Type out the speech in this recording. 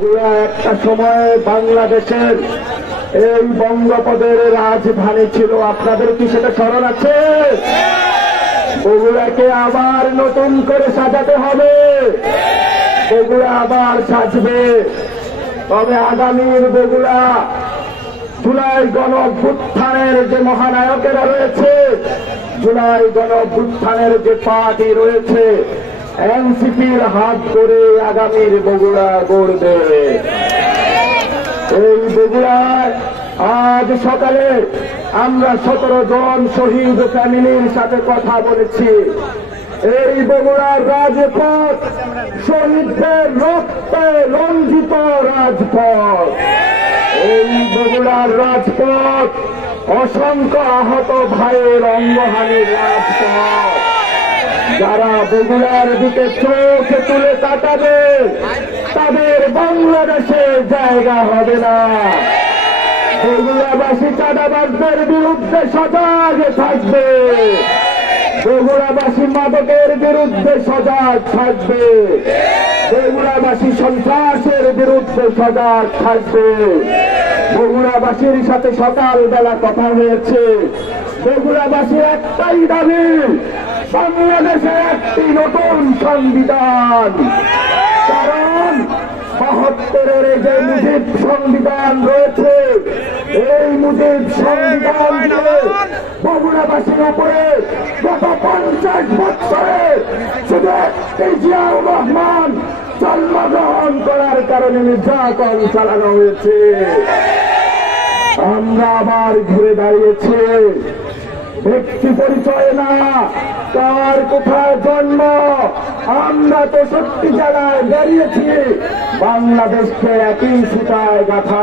একটা সময় বাংলাদেশের এই বঙ্গোপসাগরের রাজধানী ছিল। আপনাদের কি সেটা স্মরণ আছে? বগুড়াকে আবার নতুন করে সাজাতে হবে, বগুড়া আবার সাজবে। তবে আগামীর বগুড়া জুলাই গণঅভ্যুত্থানের যে মহানায়কেরা রয়েছে, জুলাই গণঅভ্যুত্থানের যে পার্টি রয়েছে, এনসিপির হাত ধরে আগামীর বগুড়া গড়বে। এই বগুড়ায় আজ সকালে আমরা 17 জন শহীদ ফ্যামিলির সাথে কথা বলেছি। এই বগুড়ার রাজপথ শহীদদের রক্তে রঞ্জিত রাজপথ। এই বগুড়ার রাজপথ অসংখ্য আহত ভাইয়ের অঙ্গহানির রাজপথ। যারা বগুড়ার দিকে চোখ তুলে তাকাবে তাদের বাংলাদেশে জায়গা হবে না। বগুড়াবাসী চাঁদাবাজদের বিরুদ্ধে সজাগ থাকবে, বগুড়াবাসী মাদকের বিরুদ্ধে সজাগ থাকবে, বগুড়াবাসী সন্ত্রাসের বিরুদ্ধে সজাগ থাকবে। বগুড়াবাসীর সাথে সকালবেলা কথা হয়েছে। বগুড়াবাসীর একটাই দাবি, বাংলাদেশে একটি নতুন সংবিধান। কারণ ৭২-এর যে মুজিব সংবিধান রয়েছে, এই মুজিব সংবিধান দিয়ে বগুড়াবাসীর উপরে গত ৫০ বছরে শুধু একটি জিয়াউর রহমান জন্মগ্রহণ করার কারণে নির্যাতন চালানো হয়েছে। আমরা আবার ঘুরে দাঁড়িয়েছি। ব্যক্তি পরিচয় না, কার কোথায় জন্ম, আমরা তো সত্যি জায়গায় দাঁড়িয়েছি। বাংলাদেশকে একই সুতায় গাঁথা